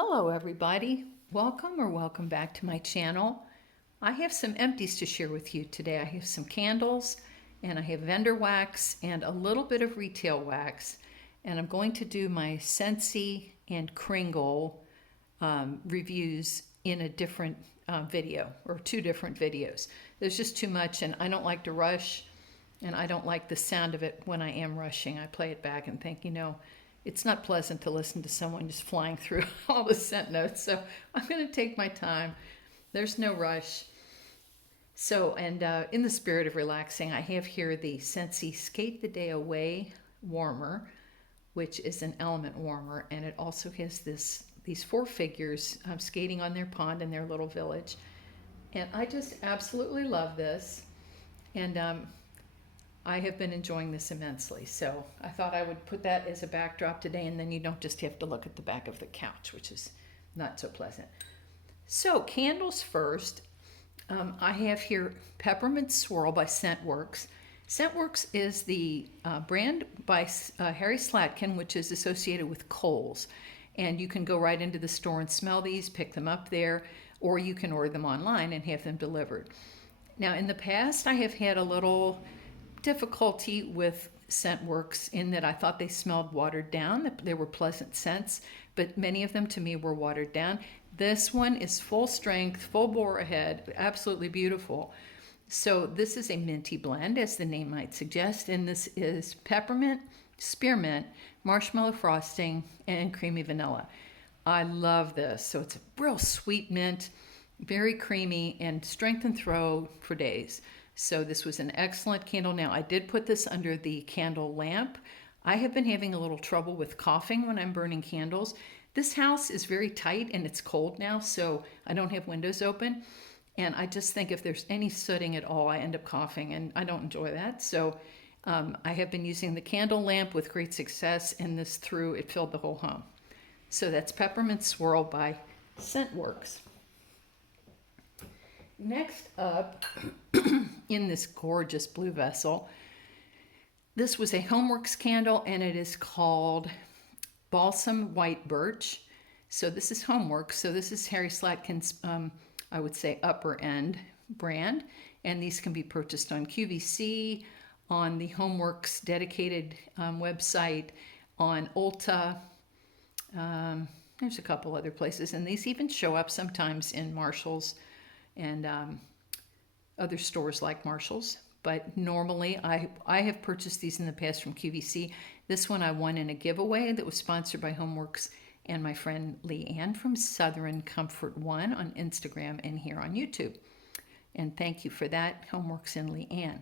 Hello everybody, welcome back to my channel. I have some empties to share with you today. I have some candles and I have vendor wax and a little bit of retail wax, and I'm going to do my Scentsy and Kringle reviews in a different video, or two different videos. There's just too much and I don't like to rush, and I don't like the sound of it when I am rushing. I play it back and think, it's not pleasant to listen to someone just flying through all the scent notes. So I'm going to take my time. There's no rush. So, and in the spirit of relaxing, I have here the Scentsy Skate the Day Away warmer, which is an element warmer. And it also has these four figures skating on their pond in their little village. And I just absolutely love this. And I have been enjoying this immensely. So I thought I would put that as a backdrop today, and then you don't just have to look at the back of the couch, which is not so pleasant. So candles first. I have here Peppermint Swirl by Scentworks. Scentworks is the brand by Harry Slatkin, which is associated with Kohl's. And you can go right into the store and smell these, pick them up there, or you can order them online and have them delivered. Now, in the past, I have had a little difficulty with Scentworks in that I thought they smelled watered down. They were pleasant scents, but many of them to me were watered down. This one is full strength, full bore ahead, absolutely beautiful. So this is a minty blend, as the name might suggest, and this is peppermint, spearmint, marshmallow frosting, and creamy vanilla. I love this. So it's a real sweet mint, very creamy, and strength and throw for days. So this was an excellent candle. Now, I did put this under the candle lamp. I have been having a little trouble with coughing when I'm burning candles. This house is very tight and it's cold now, so I don't have windows open. And I just think if there's any sooting at all, I end up coughing, and I don't enjoy that. So I have been using the candle lamp with great success, and it filled the whole home. So that's Peppermint Swirl by Scentworks. Next up, in this gorgeous blue vessel, this was a Homeworks candle, and it is called Balsam White Birch. So this is Homeworks. So this is Harry Slatkin's, I would say, upper end brand, and these can be purchased on QVC, on the Homeworks dedicated website, on Ulta. There's a couple other places, and these even show up sometimes in Marshall's and other stores like Marshall's. But normally I have purchased these in the past from QVC. This one I won in a giveaway that was sponsored by Homeworks and my friend Leanne from Southern Comfort One on Instagram and here on YouTube. And thank you for that, Homeworks and Leanne.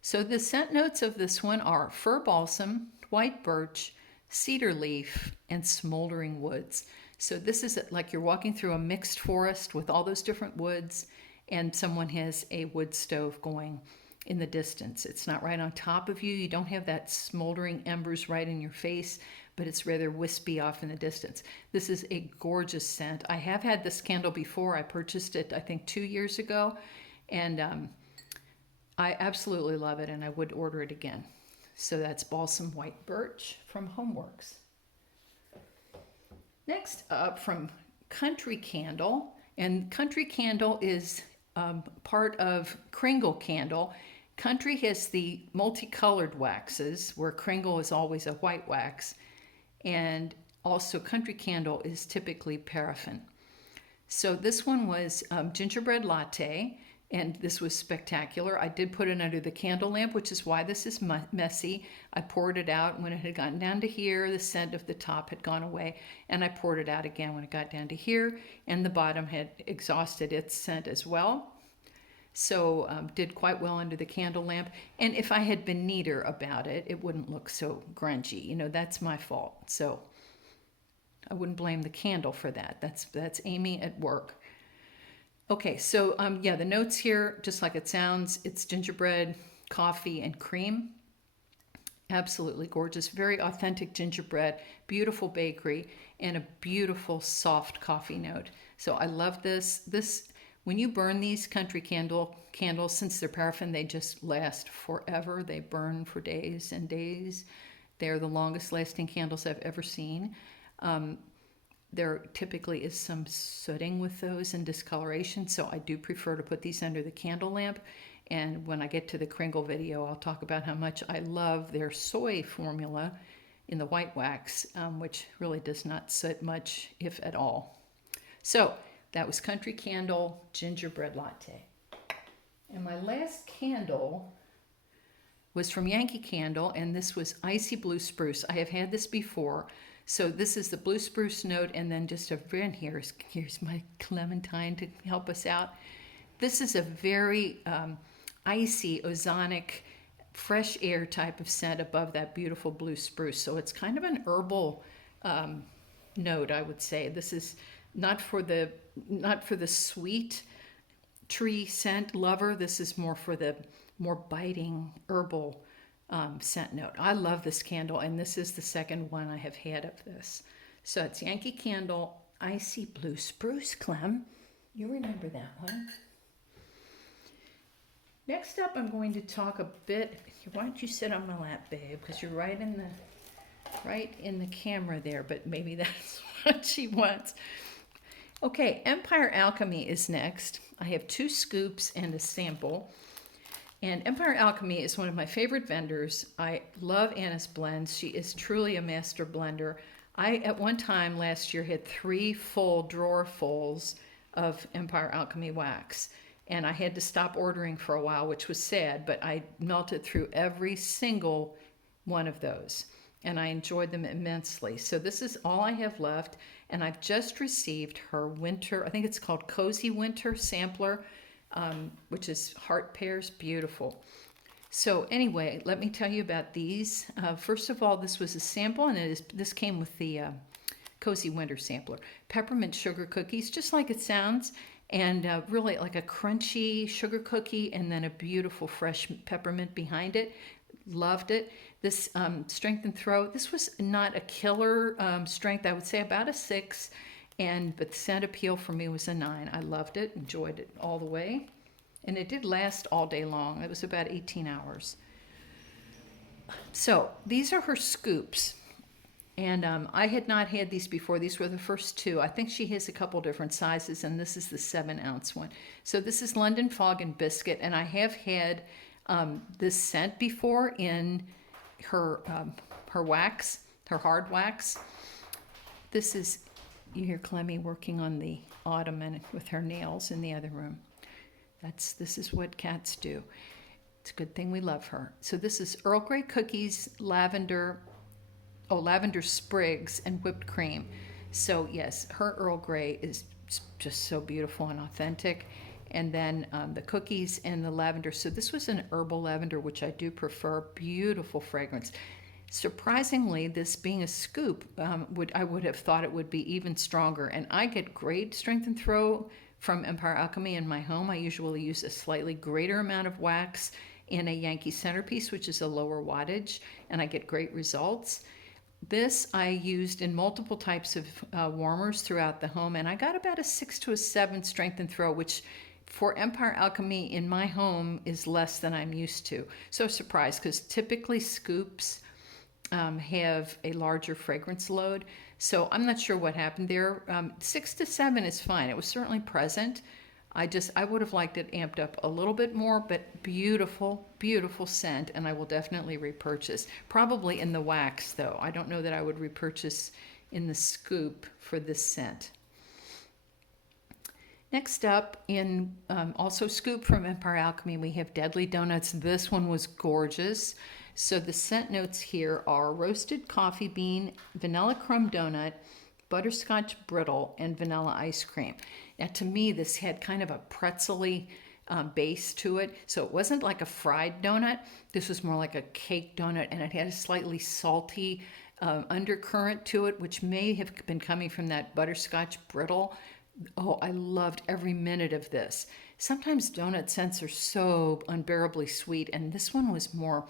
So the scent notes of this one are fir balsam, white birch, cedar leaf, and smoldering woods. So this is like you're walking through a mixed forest with all those different woods, and someone has a wood stove going in the distance. It's not right on top of you. You don't have that smoldering embers right in your face, but it's rather wispy off in the distance. This is a gorgeous scent. I have had this candle before. I purchased it, I think, 2 years ago, and I absolutely love it, and I would order it again. So that's Balsam White Birch from Homeworks. Next up, from Country Candle, and Country Candle is part of Kringle Candle. Country has the multicolored waxes, where Kringle is always a white wax, and also Country Candle is typically paraffin. So this one was Gingerbread Latte, and this was spectacular. I did put it under the candle lamp, which is why this is messy. I poured it out, and when it had gotten down to here, the scent of the top had gone away, and I poured it out again when it got down to here, and the bottom had exhausted its scent as well. So did quite well under the candle lamp. And if I had been neater about it, it wouldn't look so grungy. That's my fault. So I wouldn't blame the candle for that. That's Amy at work. Okay, so yeah, the notes here, just like it sounds, it's gingerbread, coffee, and cream. Absolutely gorgeous, very authentic gingerbread, beautiful bakery, and a beautiful soft coffee note. So I love this. When you burn these country candles, since they're paraffin, they just last forever. They burn for days and days. They're the longest lasting candles I've ever seen. there typically is some sooting with those and discoloration, so I do prefer to put these under the candle lamp. And when I get to the Kringle video, I'll talk about how much I love their soy formula in the white wax, which really does not soot much, if at all. So that was Country Candle Gingerbread Latte. And my last candle was from Yankee Candle, and this was Icy Blue Spruce. I have had this before. So this is the blue spruce note, and then just here's my clementine to help us out. This is a very icy, ozonic, fresh air type of scent above that beautiful blue spruce. So it's kind of an herbal note, I would say. This is not for the sweet tree scent lover. This is more for the more biting herbal scent note. I love this candle, and this is the second one I have had of this. So it's Yankee Candle Icy Blue Spruce, Clem. You remember that one. Next up, I'm going to talk a bit. Why don't you sit on my lap, babe? Because you're right in the camera there, but maybe that's what she wants. Okay, Empire Alchemy is next. I have 2 scoops and a sample. And Empire Alchemy is one of my favorite vendors. I love Anna's blends. She is truly a master blender. I, at one time last year, had 3 full drawerfuls of Empire Alchemy wax. And I had to stop ordering for a while, which was sad, but I melted through every single one of those. And I enjoyed them immensely. So this is all I have left. And I've just received her winter, I think it's called Cozy Winter Sampler, which is heart pears, beautiful. So anyway, let me tell you about these. First of all, this was a sample, and this came with the Cozy Winter Sampler. Peppermint sugar cookies, just like it sounds, and really like a crunchy sugar cookie, and then a beautiful fresh peppermint behind it. Loved it. This strength and throw, this was not a killer strength, I would say about a 6. But the scent appeal for me was a 9. I loved it, enjoyed it all the way. And it did last all day long. It was about 18 hours. So these are her scoops. And I had not had these before. These were the first 2. I think she has a couple different sizes, and this is the 7-ounce one. So this is London Fog and Biscuit, and I have had this scent before in her wax, her hard wax. This is... You hear Clemmy working on the ottoman with her nails in the other room. This is what cats do. It's a good thing we love her. So this is Earl Grey cookies, lavender sprigs, and whipped cream. So yes, her Earl Grey is just so beautiful and authentic. And then the cookies and the lavender. So this was an herbal lavender, which I do prefer. Beautiful fragrance. Surprisingly, this being a scoop, I would have thought it would be even stronger. And I get great strength and throw from Empire Alchemy in my home. I usually use a slightly greater amount of wax in a Yankee centerpiece, which is a lower wattage, and I get great results. This I used in multiple types of warmers throughout the home, and I got about a 6 to a 7 strength and throw, which for Empire Alchemy in my home is less than I'm used to. So surprised, because typically scoops have a larger fragrance load. So I'm not sure what happened there. 6 to 7 is fine. It was certainly present. I would have liked it amped up a little bit more, but beautiful, beautiful scent, and I will definitely repurchase. Probably in the wax, though. I don't know that I would repurchase in the scoop for this scent. Next up, in also scoop from Empire Alchemy, we have Deadly Donuts. This one was gorgeous. So the scent notes here are roasted coffee bean, vanilla crumb donut, butterscotch brittle, and vanilla ice cream. Now to me, this had kind of a pretzel-y base to it. So it wasn't like a fried donut. This was more like a cake donut, and it had a slightly salty undercurrent to it, which may have been coming from that butterscotch brittle. Oh, I loved every minute of this. Sometimes donut scents are so unbearably sweet, and this one was more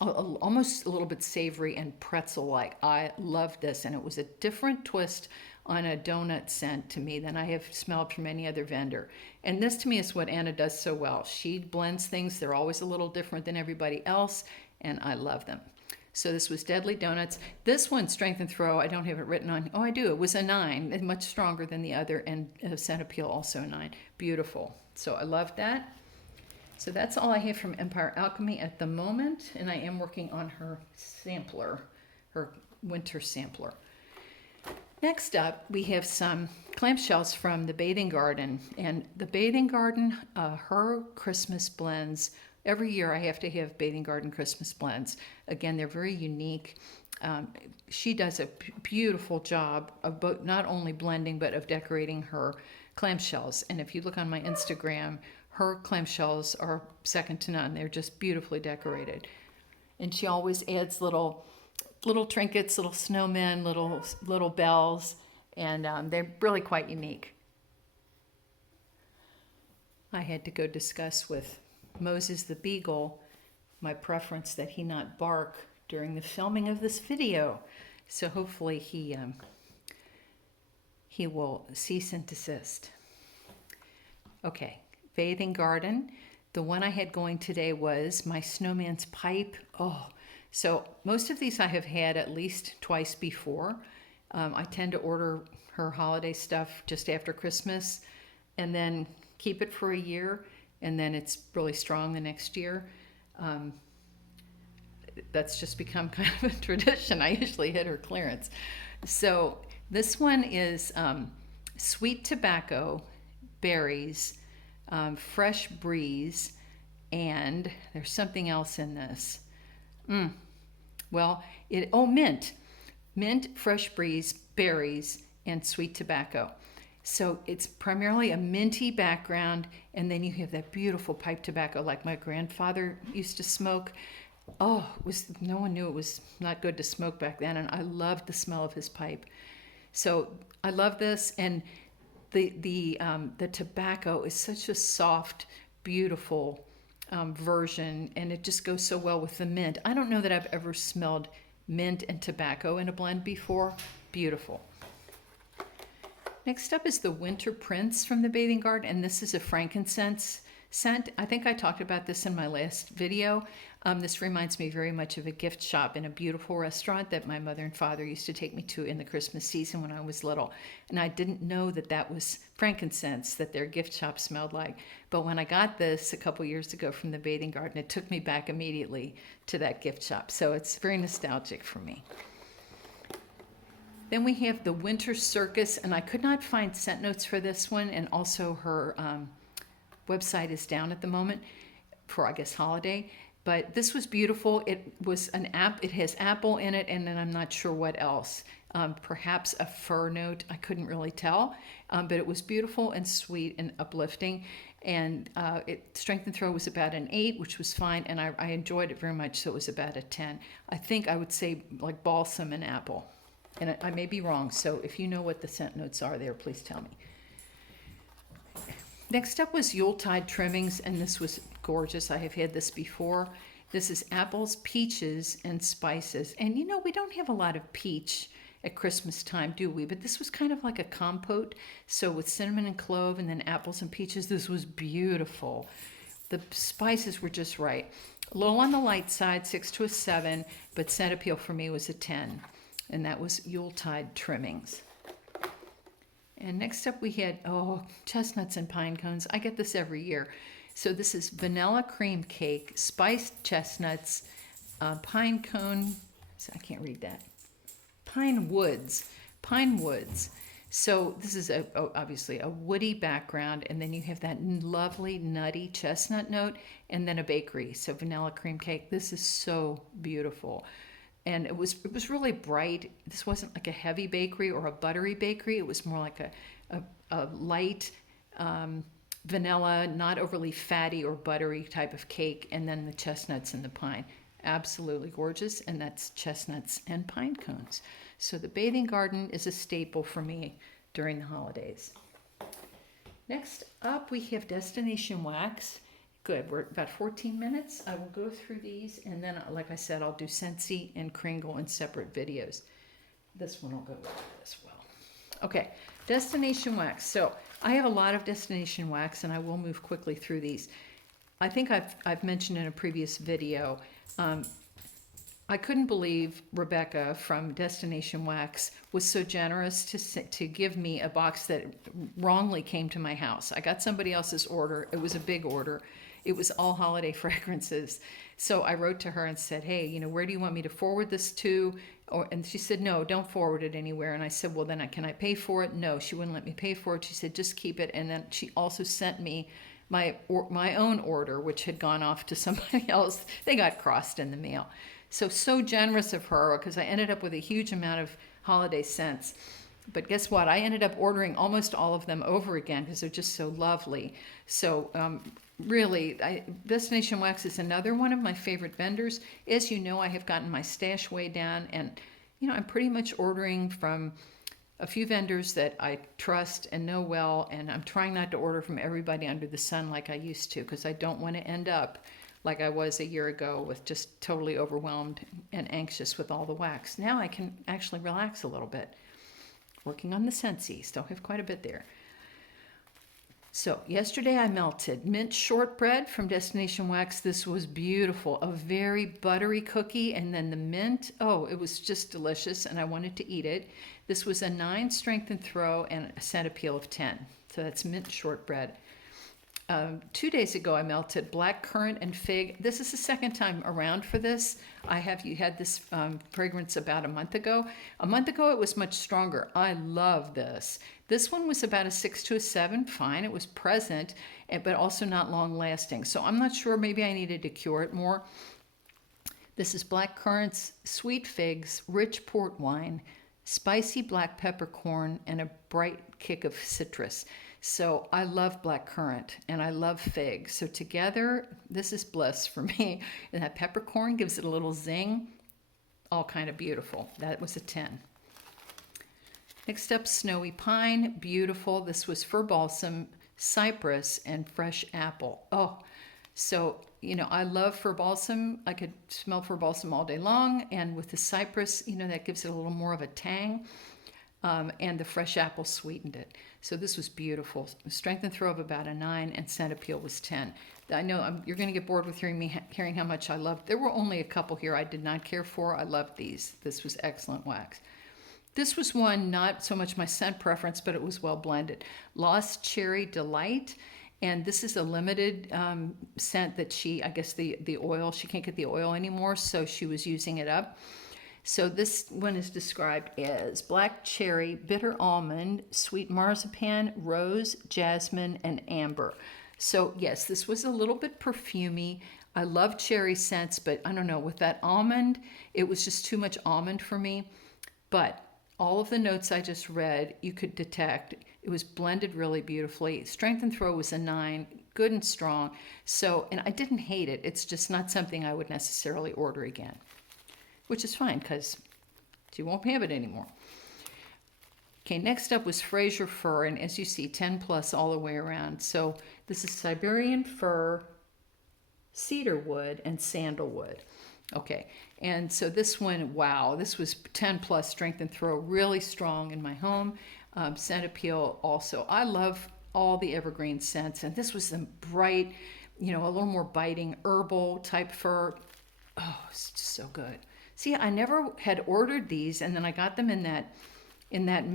almost a little bit savory and pretzel-like. I loved this, and it was a different twist on a donut scent to me than I have smelled from any other vendor. And this to me is what Anna does so well. She blends things. They're always a little different than everybody else, and I love them. So this was Deadly Donuts. This one, Strength and Throw, I don't have it written on. Oh, I do. It was a 9, and much stronger than the other, and Scent Appeal also 9. Beautiful. So I love that. So that's all I have from Empire Alchemy at the moment, and I am working on her sampler, her winter sampler. Next up, we have some clamshells from the Bathing Garden, and the Bathing Garden, her Christmas blends. Every year I have to have Bathing Garden Christmas blends. Again, they're very unique. She does a beautiful job of not only blending, but of decorating her clamshells. And if you look on my Instagram, her clamshells are second to none. They're just beautifully decorated. And she always adds little trinkets, little snowmen, little bells, and they're really quite unique. I had to go discuss with Moses the Beagle my preference that he not bark during the filming of this video. So hopefully he will cease and desist. Okay, Bathing Garden. The one I had going today was my Snowman's Pipe. Oh, so most of these I have had at least twice before. I tend to order her holiday stuff just after Christmas and then keep it for a year, and then it's really strong the next year. That's just become kind of a tradition. I usually hit her clearance. So this one is sweet tobacco, berries, fresh breeze, and there's something else in this. Mint. Mint, fresh breeze, berries, and sweet tobacco. So it's primarily a minty background, and then you have that beautiful pipe tobacco like my grandfather used to smoke. Oh, no one knew it was not good to smoke back then, and I loved the smell of his pipe. So I love this, and the tobacco is such a soft, beautiful version, and it just goes so well with the mint. I don't know that I've ever smelled mint and tobacco in a blend before. Beautiful. Next up is the Winter Prince from the Bathing Garden, and this is a frankincense scent. I think I talked about this in my last video. This reminds me very much of a gift shop in a beautiful restaurant that my mother and father used to take me to in the Christmas season when I was little. And I didn't know that that was frankincense that their gift shop smelled like. But when I got this a couple years ago from the Bathing Garden, it took me back immediately to that gift shop. So it's very nostalgic for me. Then we have the Winter Circus, and I could not find scent notes for this one, and also her website is down at the moment for, I guess, holiday. But this was beautiful. It was an it has apple in it, and then I'm not sure what else. Perhaps a fir note. I couldn't really tell, but it was beautiful and sweet and uplifting. And Strength and Throw was about an 8, which was fine, and I enjoyed it very much, so it was about a 10. I think I would say like balsam and apple. And I may be wrong, so if you know what the scent notes are there, please tell me. Next up was Yuletide Trimmings, and this was gorgeous. I have had this before. This is apples, peaches, and spices. And you know, we don't have a lot of peach at Christmas time, do we? But this was kind of like a compote. So with cinnamon and clove and then apples and peaches, this was beautiful. The spices were just right. A little on the light side, 6 to a 7, but scent appeal for me was a 10. And that was Yuletide Trimmings. And next up we had, chestnuts and pine cones. I get this every year. So this is vanilla cream cake, spiced chestnuts, pine cone, I can't read that, pine woods. So this is obviously a woody background, and then you have that lovely nutty chestnut note, and then a bakery. So vanilla cream cake. This is so beautiful. And it was really bright. This wasn't like a heavy bakery or a buttery bakery. It was more like a light vanilla, not overly fatty or buttery type of cake. And then the chestnuts and the pine. Absolutely gorgeous. And that's chestnuts and pine cones. So the Bathing Garden is a staple for me during the holidays. Next up, we have Destination Wax. Good, we're about 14 minutes. I will go through these, and then, like I said, I'll do Scentsy and Kringle in separate videos. This one will go with as well. Okay, Destination Wax. So I have a lot of Destination Wax, and I will move quickly through these. I think I've mentioned in a previous video, I couldn't believe Rebecca from Destination Wax was so generous to give me a box that wrongly came to my house. I got somebody else's order. It was a big order. It was all holiday fragrances. So I wrote to her and said, hey, where do you want me to forward this to? And she said, no, don't forward it anywhere. And I said, well, then can I pay for it? No, she wouldn't let me pay for it. She said, just keep it. And then she also sent me my own order, which had gone off to somebody else. They got crossed in the mail. So generous of her, because I ended up with a huge amount of holiday scents. But guess what? I ended up ordering almost all of them over again because they're just so lovely. So really, Destination Wax is another one of my favorite vendors. As you know, I have gotten my stash way down, and I'm pretty much ordering from a few vendors that I trust and know well, and I'm trying not to order from everybody under the sun like I used to, because I don't want to end up like I was a year ago with just totally overwhelmed and anxious with all the wax. Now I can actually relax a little bit. Working on the Scentsy, still have quite a bit there. So yesterday I melted mint shortbread from Destination Wax. This was beautiful, a very buttery cookie, and then the mint, it was just delicious, and I wanted to eat it. This was a 9 strength and throw and a scent appeal of 10. So that's mint shortbread. 2 days ago, I melted Blackcurrant and Fig. This is the second time around for this. You had this fragrance about a month ago. A month ago, it was much stronger. I love this. This one was about a 6 to a 7. Fine, it was present, but also not long lasting. So I'm not sure. Maybe I needed to cure it more. This is blackcurrants, sweet figs, rich port wine, spicy black peppercorn, and a bright kick of citrus. So I love blackcurrant and I love fig. So together, this is bliss for me. And that peppercorn gives it a little zing. All kind of beautiful. That was a 10. Next up, snowy pine. Beautiful. This was fir balsam, cypress, and fresh apple. So, I love fir balsam. I could smell fir balsam all day long. And with the cypress, that gives it a little more of a tang. And the fresh apple sweetened it. So this was beautiful. Strength and throw of about a 9, and scent appeal was 10. I know you're going to get bored with hearing how much I loved. There were only a couple here I did not care for. I loved these. This was excellent wax. This was one, not so much my scent preference, but it was well blended. Lost Cherry Delight. And this is a limited scent that I guess the oil, she can't get the oil anymore, so she was using it up. So this one is described as black cherry, bitter almond, sweet marzipan, rose, jasmine, and amber. So yes, this was a little bit perfumey. I love cherry scents, but I don't know, with that almond, it was just too much almond for me. But all of the notes I just read, you could detect. It was blended really beautifully. Strength and throw was a 9, good and strong. So, and I didn't hate it. It's just not something I would necessarily order again, which is fine because you won't have it anymore. Okay, next up was Fraser Fur, and as you see, 10 plus all the way around. So this is Siberian fir, cedar wood, and sandalwood. Okay, and so this one, wow, this was 10 plus strength and throw, really strong in my home. Scent appeal also. I love all the evergreen scents, and this was some bright, a little more biting herbal type fir. Oh, it's just so good. See, I never had ordered these, and then I got them in that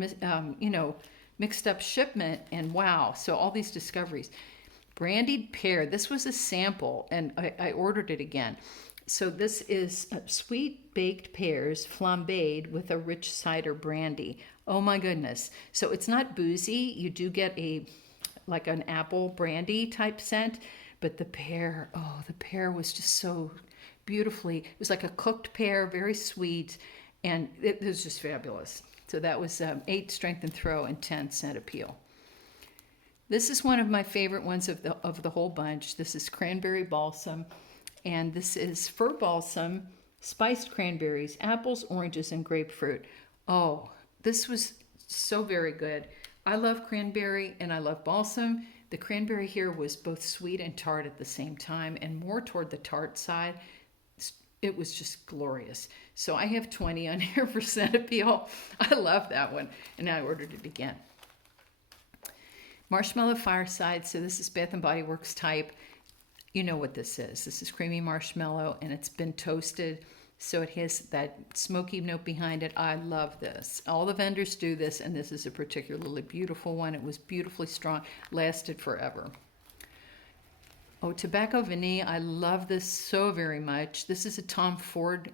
mixed up shipment, and wow, so all these discoveries. Brandied pear, this was a sample, and I ordered it again. So this is sweet baked pears flambéed with a rich cider brandy. Oh my goodness. So it's not boozy. You do get like an apple brandy type scent, but the pear was just so beautifully. It was like a cooked pear, very sweet, and it was just fabulous. So that was 8 strength and throw and 10 scent appeal. This is one of my favorite ones of the whole bunch. This is Cranberry Balsam, and this is fir balsam, spiced cranberries, apples, oranges, and grapefruit. Oh, this was so very good. I love cranberry and I love balsam. The cranberry here was both sweet and tart at the same time, and more toward the tart side. It was just glorious. So I have 20 on here for scent appeal. I love that one, and I ordered it again. Marshmallow Fireside. So this is Bath & Body Works type. You know what this is. This is creamy marshmallow, and it's been toasted. So it has that smoky note behind it. I love this. All the vendors do this, and this is a particularly beautiful one. It was beautifully strong, lasted forever. Oh, Tobacco Vanille. I love this so very much. This is a Tom Ford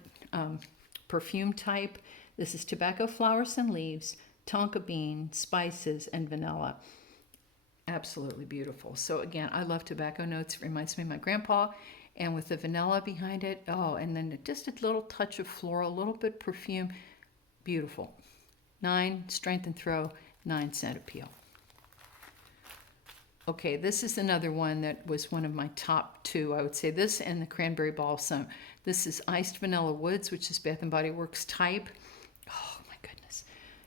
perfume type. This is tobacco flowers and leaves, tonka bean, spices, and vanilla. Absolutely beautiful. So again, I love tobacco notes. It reminds me of my grandpa. And with the vanilla behind it, oh, and then just a little touch of floral, a little bit perfume. Beautiful. 9 strength and throw, 9 scent appeal. Okay, this is another one that was one of my top 2. I would say this and the Cranberry Balsam. This is Iced Vanilla Woods, which is Bath & Body Works type. Oh, my goodness.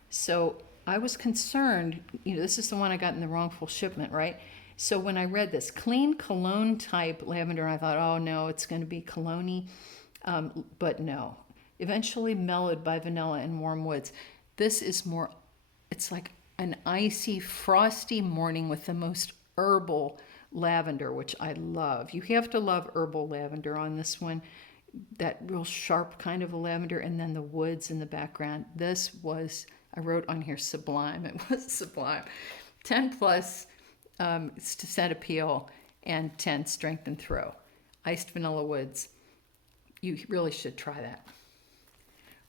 So I was concerned, this is the one I got in the wrongful shipment, right? So when I read this, clean cologne type lavender, I thought, oh no, it's going to be cologne-y. But no. Eventually mellowed by vanilla and warm woods. This is more, it's like an icy, frosty morning with the most herbal lavender, which I love. You have to love herbal lavender on this one. That real sharp kind of a lavender, and then the woods in the background. This was, I wrote on here, sublime. It was sublime. 10 plus scent appeal and 10 strength and throw. Iced Vanilla Woods. You really should try that.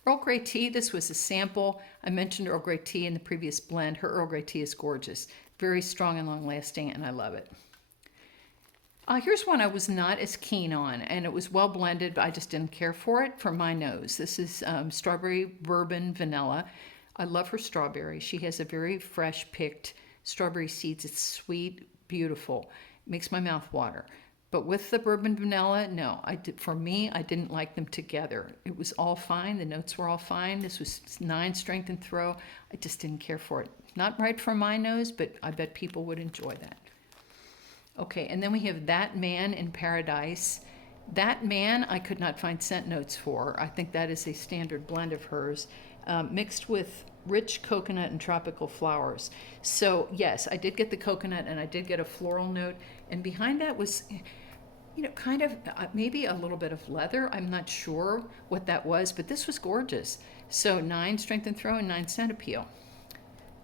Earl Grey Tea, this was a sample. I mentioned Earl Grey Tea in the previous blend. Her Earl Grey Tea is gorgeous. Very strong and long lasting, and I love it. Here's one I was not as keen on, and it was well blended, but I just didn't care for it for my nose. This is Strawberry Bourbon Vanilla. I love her strawberry. She has a very fresh picked strawberry seeds. It's sweet, beautiful. It makes my mouth water. But with the bourbon vanilla, no. For me, I didn't like them together. It was all fine. The notes were all fine. This was 9 strength and throw. I just didn't care for it. Not right for my nose, but I bet people would enjoy that. Okay, and then we have That Man in Paradise. That Man, I could not find scent notes for. I think that is a standard blend of hers, mixed with rich coconut and tropical flowers. So yes, I did get the coconut and I did get a floral note. And behind that was, kind of maybe a little bit of leather. I'm not sure what that was, but this was gorgeous. So 9 strength and throw and 9 scent appeal.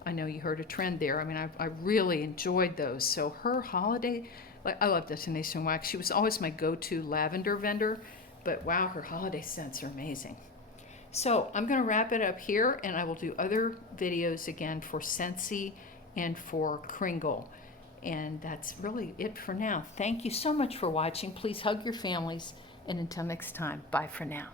I know you heard a trend there. I mean, I really enjoyed those. So her holiday, I love Destination Wax. She was always my go-to lavender vendor, but wow, her holiday scents are amazing. So I'm going to wrap it up here, and I will do other videos again for Scentsy and for Kringle. And that's really it for now. Thank you so much for watching. Please hug your families, and until next time, bye for now.